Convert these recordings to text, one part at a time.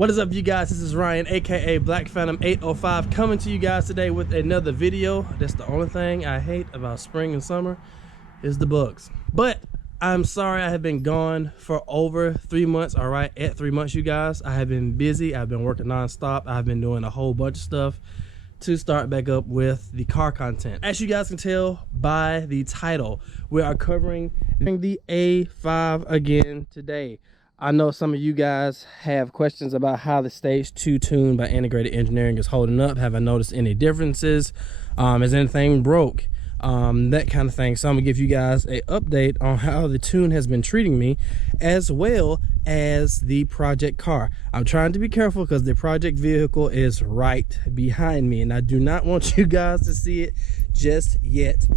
What is up, you guys? This is Ryan, aka Black Phantom 805, coming to you guys today with another video. That's the only thing I hate about spring and summer is the bugs. But I'm sorry I have been gone for over 3 months. All right, at 3 months, you guys. I have been busy. I've been working non-stop. I've been doing a whole bunch of stuff to start back up with the car content. As you guys can tell by the title, we are covering the A5 again today. I know some of you guys have questions about how the Stage 2 tune by Integrated Engineering is holding up. Have I noticed any differences? Is anything broke? That kind of thing. So I'm gonna give you guys an update on how the tune has been treating me, as well as the project car. I'm trying to be careful because the project vehicle is right behind me, and I do not want you guys to see it just yet.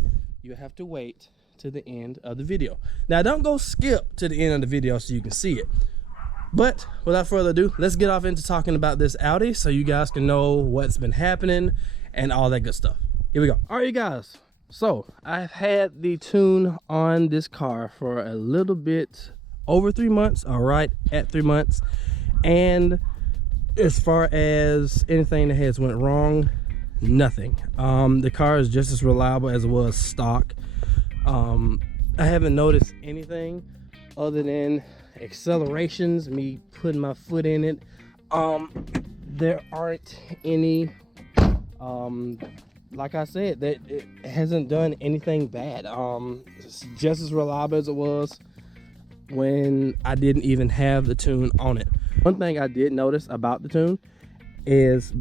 You have to wait to the end of the video. Now don't go skip to the end of the video so you can see it. But without further ado, let's get off into talking about this Audi so you guys can know what's been happening and all that good stuff. Here we go. All right, you guys. So I've had the tune on this car for a little bit over 3 months. All right, at 3 months. And as far as anything that has went wrong, nothing. The car is just as reliable as it was stock. I haven't noticed anything other than accelerations, me putting my foot in it. There aren't any, like I said, that it hasn't done anything bad. It's just as reliable as it was when I didn't even have the tune on it. One thing I did notice about the tune is,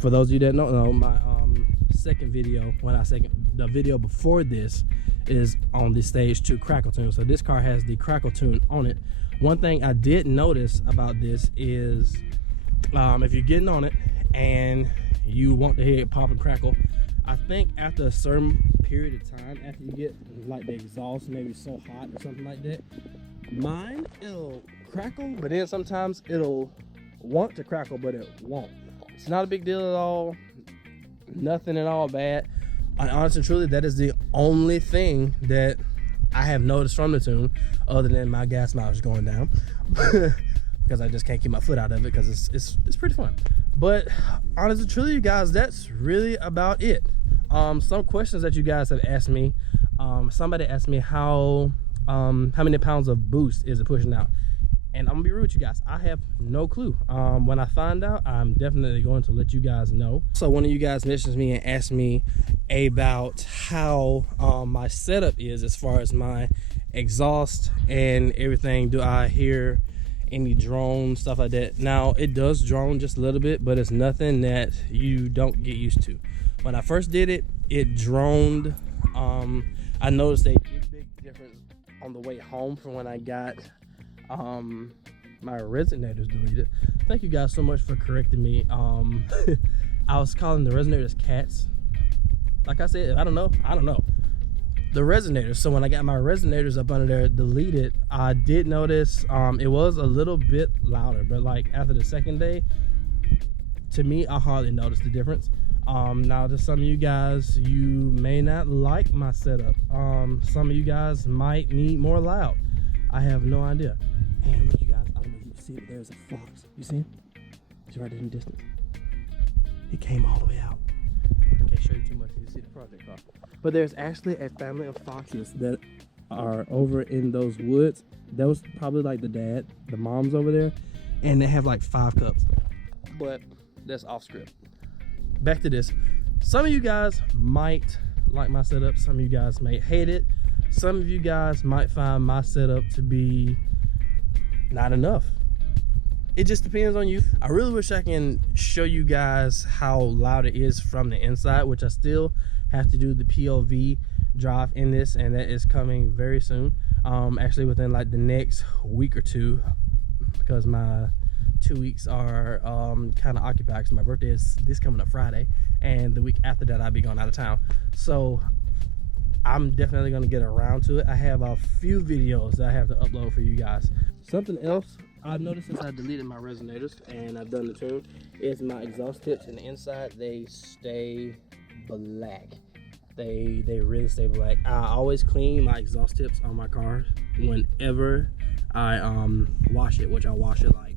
for those of you that don't know, my second video, the video before this is on the Stage 2 crackle tune. So this car has the crackle tune on it. One thing I did notice about this is if you're getting on it and you want to hear it pop and crackle, I think after a certain period of time, after you get like the exhaust maybe so hot or something like that, mine, it'll crackle, but then sometimes it'll want to crackle but it won't. It's not a big deal at all, nothing at all bad. And honestly and truly, that is the only thing that I have noticed from the tune, other than my gas mileage going down, because I just can't keep my foot out of it because it's pretty fun. But honestly and truly, you guys, that's really about it. Some questions that you guys have asked me. Somebody asked me how many pounds of boost is it pushing out, and I'm gonna be real with you guys, I have no clue. When I find out, I'm definitely going to let you guys know. So one of you guys messaged me and asked me about how my setup is as far as my exhaust and everything. Do I hear any drone, stuff like that? Now it does drone just a little bit, but it's nothing that you don't get used to. When I first did it, it droned. I noticed a big difference on the way home from when I got my resonators deleted. Thank you guys so much for correcting me. I was calling the resonators cats. Like I said, I don't know. The resonators. So when I got my resonators up under there deleted, I did notice it was a little bit louder, but like after the second day, to me, I hardly noticed the difference. Now to some of you guys, you may not like my setup. Some of you guys might need more loud. I have no idea. And look, you guys, I don't know if you can see it, but there's a fox. You see him? He's right in the distance. He came all the way out. I can't show you too much, you can see the project car. But there's actually a family of foxes that are over in those woods. That was probably like the dad, the mom's over there, and they have like 5 cubs. But that's off script. Back to this. Some of you guys might like my setup. Some of you guys may hate it. Some of you guys might find my setup to be not enough. It just depends on you. I really wish I can show you guys how loud it is from the inside, which I still have to do the POV drive in this, and that is coming very soon. Actually within like the next week or two, because my 2 weeks are kind of occupied because my birthday is this coming up Friday, and the week after that I'll be going out of town. So I'm definitely going to get around to it. I have a few videos that I have to upload for you guys. Something else I've noticed since I deleted my resonators and I've done the tune is my exhaust tips in the inside, they stay black. They really stay black. I always clean my exhaust tips on my car whenever I wash it, which I wash it like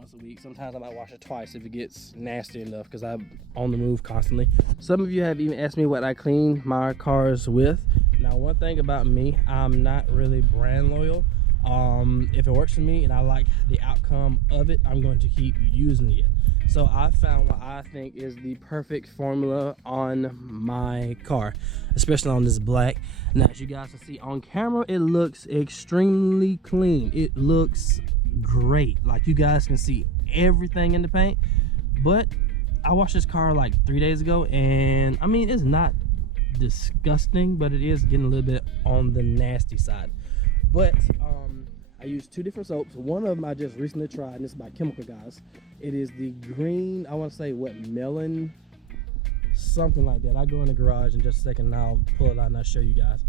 once a week. Sometimes I might wash it twice if it gets nasty enough, because I'm on the move constantly. Some of you have even asked me what I clean my cars with. Now, one thing about me, I'm not really brand loyal. If it works for me and I like the outcome of it, I'm going to keep using it. So I found what I think is the perfect formula on my car, especially on this black. Now, as you guys can see on camera, it looks extremely clean. It looks great. Like, you guys can see everything in the paint. But I washed this car like 3 days ago, and I mean, it's not disgusting, but it is getting a little bit on the nasty side. But I used 2 different soaps. One of them I just recently tried, and this is by Chemical Guys. It is the green, I want to say, what, melon? Something like that. I'll go in the garage in just a second, and I'll pull it out and I'll show you guys.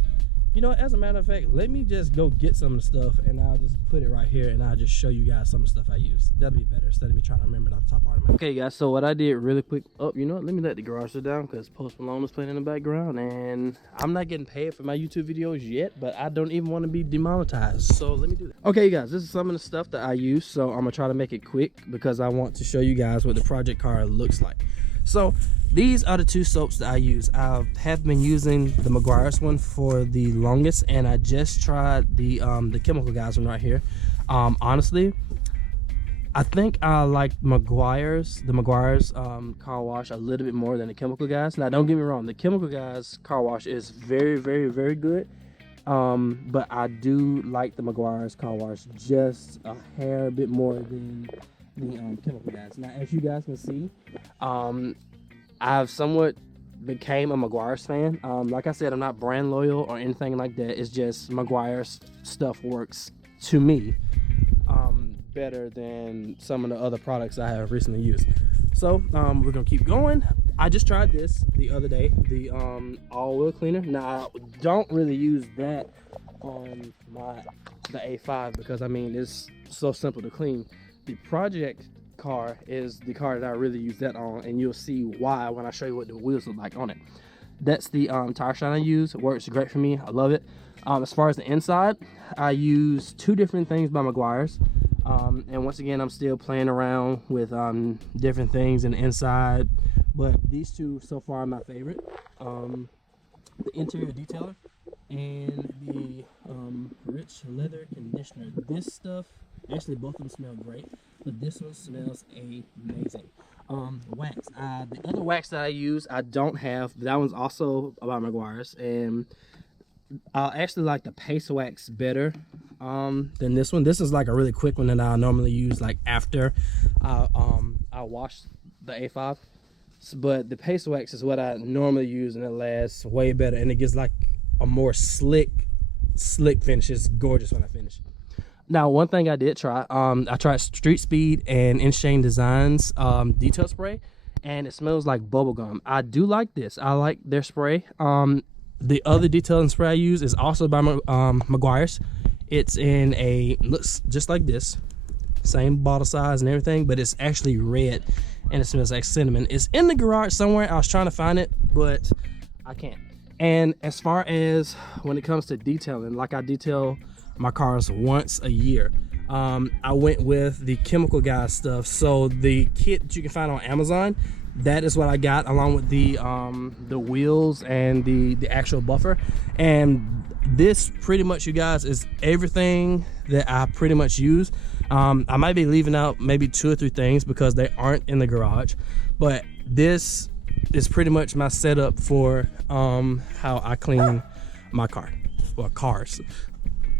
You know, as a matter of fact, let me just go get some of the stuff, and I'll just put it right here, and I'll just show you guys some of the stuff I use. That'll be better, instead of me trying to remember it off the top part of my head. Okay, guys, so what I did really quick, you know what, let me let the garage door down, because Post Malone is playing in the background, and I'm not getting paid for my YouTube videos yet, but I don't even want to be demonetized, so let me do that. Okay, guys, this is some of the stuff that I use, so I'm gonna try to make it quick, because I want to show you guys what the project car looks like. So these are the 2 soaps that I use. I have been using the Meguiar's one for the longest, and I just tried the Chemical Guys one right here. Honestly, I think I like the Meguiar's car wash a little bit more than the Chemical Guys. Now, don't get me wrong, the Chemical Guys car wash is very, very, very good. But I do like the Meguiar's car wash just a hair bit more than the Chemical Guys. Now, as you guys can see, I've somewhat became a Meguiar's fan. Like I said, I'm not brand loyal or anything like that. It's just Meguiar's stuff works to me better than some of the other products I have recently used. So we're gonna keep going. I just tried this the other day, the all-wheel cleaner. Now, I don't really use that on the A5, because I mean, it's so simple to clean. The project car is the car that I really use that on, and you'll see why when I show you what the wheels look like on it. That's the tire shine I use. It works great for me. I love it. As far as the inside, I use 2 different things by Meguiar's. And once again, I'm still playing around with different things in the inside, but these 2 so far are my favorite. The interior detailer and the rich leather conditioner. This stuff, actually both of them smell great, but this one smells amazing. Wax, the other wax that I use I don't have, but that one's also by Meguiar's, and I actually like the paste wax better than this one. This is like a really quick one that I normally use like after I wash the A5, but the paste wax is what I normally use, and it lasts way better, and it gives like a more slick finish. It's gorgeous when I finish. Now, one thing I did try, I tried Street Speed and Inshane Designs detail spray, and it smells like bubblegum. I do like this. I like their spray. The other detailing spray I use is also by Meguiar's. It's in looks just like this, same bottle size and everything, but it's actually red, and it smells like cinnamon. It's in the garage somewhere. I was trying to find it, but I can't. And as far as when it comes to detailing, like I detail my cars once a year, I went with the Chemical Guys stuff. So the kit that you can find on Amazon, that is what I got, along with the wheels and the actual buffer. And this pretty much, you guys, is everything that I pretty much use. I might be leaving out maybe 2 or 3 things because they aren't in the garage, but this is pretty much my setup for how I clean my car, or cars.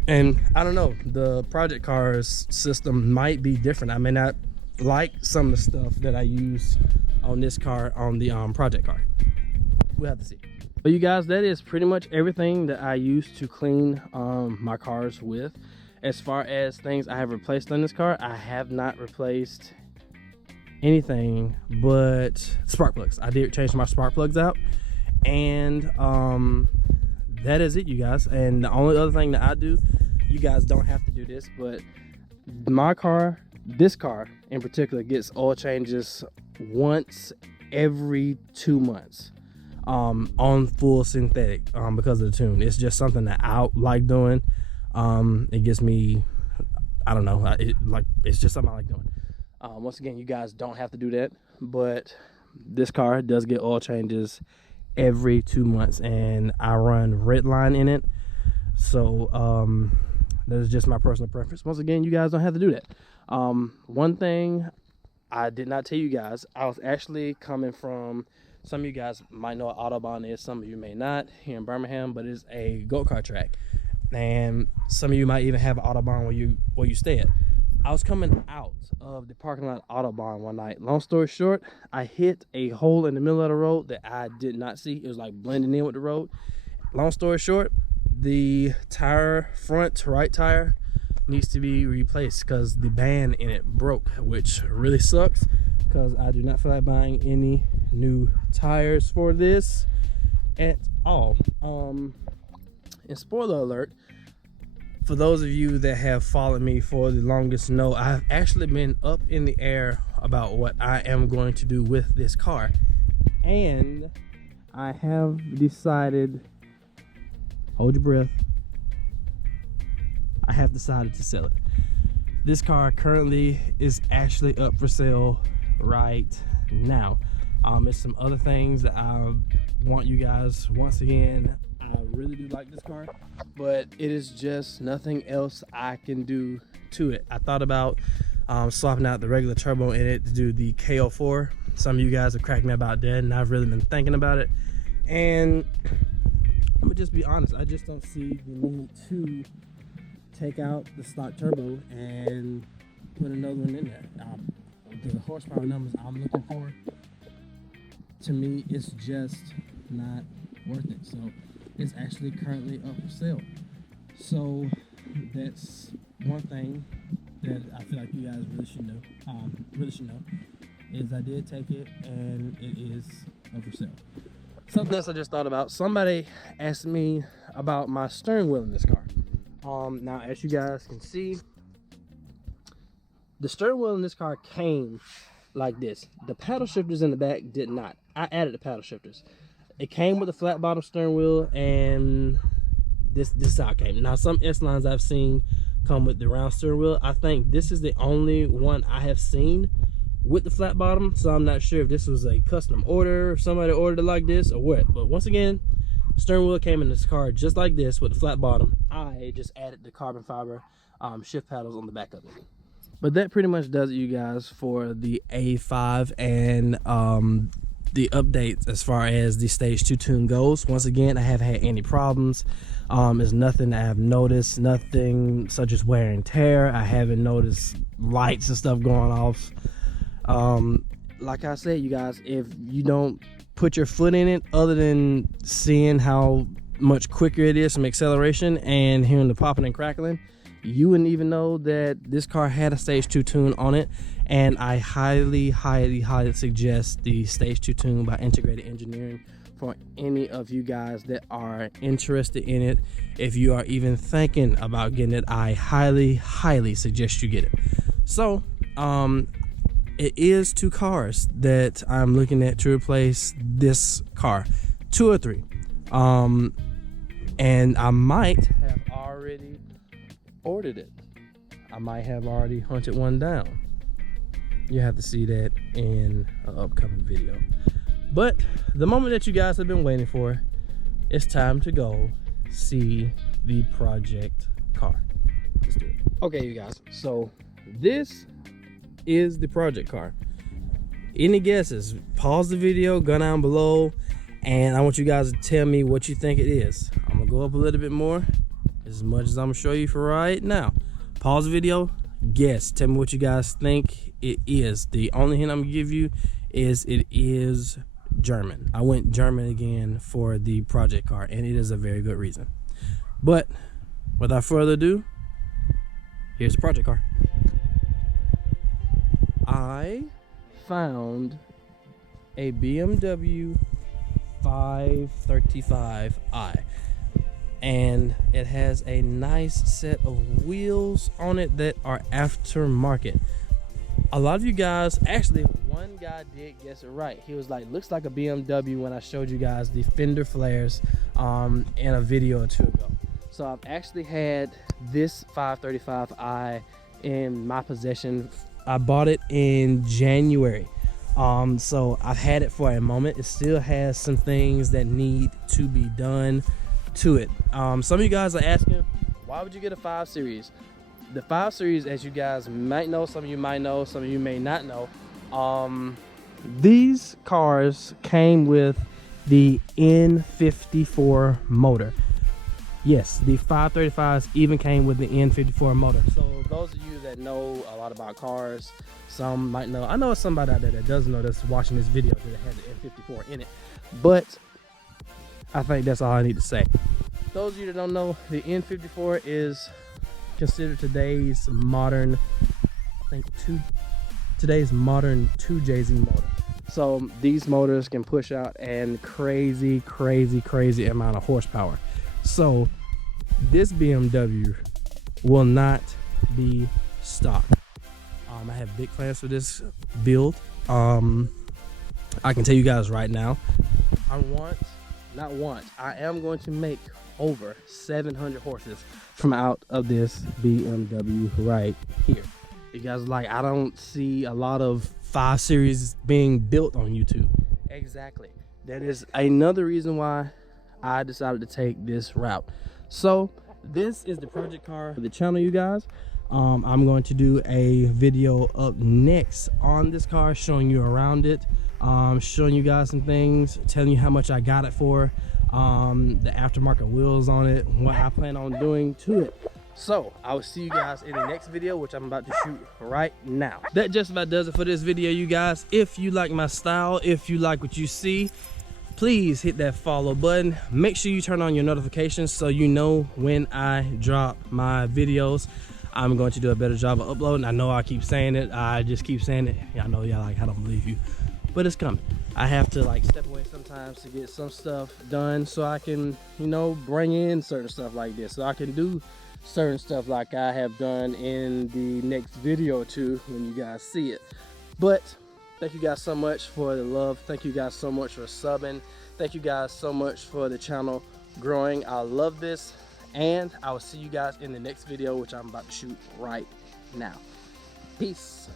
And I don't know, the project cars system might be different. I may not like some of the stuff that I use on this car on the project car. We'll have to see. But you guys, that is pretty much everything that I use to clean my cars with. As far as things I have replaced on this car, I have not replaced anything but spark plugs. I did change my spark plugs out, and that is it, you guys. And the only other thing that I do, you guys don't have to do this, but my car, this car in particular, gets oil changes once every 2 months on full synthetic because of the tune. It's just something that I like doing. It gives me, I don't know, it's just something I like doing. Once again, you guys don't have to do that, but this car does get oil changes every 2 months, and I run Redline in it. So that is just my personal preference. Once again, you guys don't have to do that. One thing I did not tell you guys, I was actually coming from, some of you guys might know what Autobahn is, some of you may not, here in Birmingham, but it's a go-kart track. And some of you might even have an Autobahn where you stay at. I was coming out of the parking lot Autobahn one night. Long story short, I hit a hole in the middle of the road that I did not see. It was like blending in with the road. Long story short, the tire, front right tire, needs to be replaced because the band in it broke, which really sucks because I do not feel like buying any new tires for this at all. And spoiler alert, for those of you that have followed me for the longest know, I've actually been up in the air about what I am going to do with this car. And I have decided, hold your breath, I have decided to sell it. This car currently is actually up for sale right now. There's some other things that I want you guys, once again, I really do like this car, but it is just nothing else I can do to it. I thought about swapping out the regular turbo in it to do the KO4. Some of you guys have cracked me about that, and I've really been thinking about it. And I'm gonna just be honest, I just don't see the need to take out the stock turbo and put another one in there. The horsepower numbers I'm looking for, to me, it's just not worth it. So it's actually currently up for sale. So that's one thing that I feel like you guys really should know. Is I did take it and it is up for sale. Something else I just thought about. Somebody asked me about my steering wheel in this car. Now, as you guys can see, the steering wheel in this car came like this. The paddle shifters in the back did not. I added the paddle shifters. It came with a flat bottom steering wheel, and this is how it came. Now, some S-Lines I've seen come with the round steering wheel. I think this is the only one I have seen with the flat bottom, so I'm not sure if this was a custom order, if somebody ordered it like this or what. But once again, steering wheel came in this car just like this with the flat bottom. I just added the carbon fiber shift paddles on the back of it. But that pretty much does it, you guys, for the A5 and the updates as far as the stage 2 tune goes. Once again, I haven't had any problems. There's nothing I have noticed, nothing such as wear and tear. I haven't noticed lights and stuff going off. Like I said, you guys, if you don't put your foot in it, other than seeing how much quicker it is from acceleration and hearing the popping and crackling, you wouldn't even know that this car had a stage 2 tune on it. And I highly suggest the stage 2 tune by Integrated Engineering for any of you guys that are interested in it. If you are even thinking about getting it, I highly suggest you get it. So it is 2 cars that I'm looking at to replace this car, 2 or 3, and I might have already ordered it. I might have already hunted one down. You have to see that in an upcoming video. But the moment that you guys have been waiting for, it's time to go see the project car. Let's do it. Okay, you guys, so this is the project car. Any guesses? Pause the video, go down below, and I want you guys to tell me what you think it is. I'm gonna go up a little bit more, as much as I'm gonna show you for right now. Pause the video, guess, tell me what you guys think it is. The only hint I'm gonna give you is it is German. I went German again for the project car, and it is a very good reason. But without further ado, here's the project car. I found a BMW 535i, and it has a nice set of wheels on it that are aftermarket. A lot of you guys, actually one guy did guess it right. He was like, looks like a BMW when I showed you guys the fender flares in a video or 2 ago. So I've actually had this 535i in my possession I bought it in January. So I've had it for a moment. It still has some things that need to be done to it. Some of you guys are asking, why would you get a 5 Series? The 5 Series, as you guys might know, some of you might know, some of you may not know, these cars came with the N54 motor. Yes, the 535s even came with the N54 motor. So those of you that know a lot about cars, some might know. I know somebody out there that doesn't know, that's watching this video, that has the N54 in it. But I think that's all I need to say. Those of you that don't know, the N54 is considered today's modern, today's modern 2JZ motor. So these motors can push out an crazy amount of horsepower. So this BMW will not be stocked. I have big plans for this build. I can tell you guys right now, I am going to make over 700 horses from out of this BMW right here. You guys, like, I don't see a lot of 5 Series being built on YouTube. Exactly. That is another reason why I decided to take this route. So this is the project car for the channel, you guys. I'm going to do a video up next on this car, showing you around it, showing you guys some things, telling you how much I got it for, the aftermarket wheels on it, what I plan on doing to it. So I will see you guys in the next video, which I'm about to shoot right now. That just about does it for this video, you guys. If you like my style, if you like what you see, please hit that follow button. Make sure you turn on your notifications so you know when I drop my videos. I'm going to do a better job of uploading. I know I keep saying it. I just keep saying it. I know y'all like, I don't believe you, but it's coming. I have to like step away sometimes to get some stuff done so I can, you know, bring in certain stuff like this, so I can do certain stuff like I have done in the next video or two when you guys see it. But thank you guys so much for the love. Thank you guys so much for subbing. Thank you guys so much for the channel growing. I love this, and I will see you guys in the next video, which I'm about to shoot right now. Peace.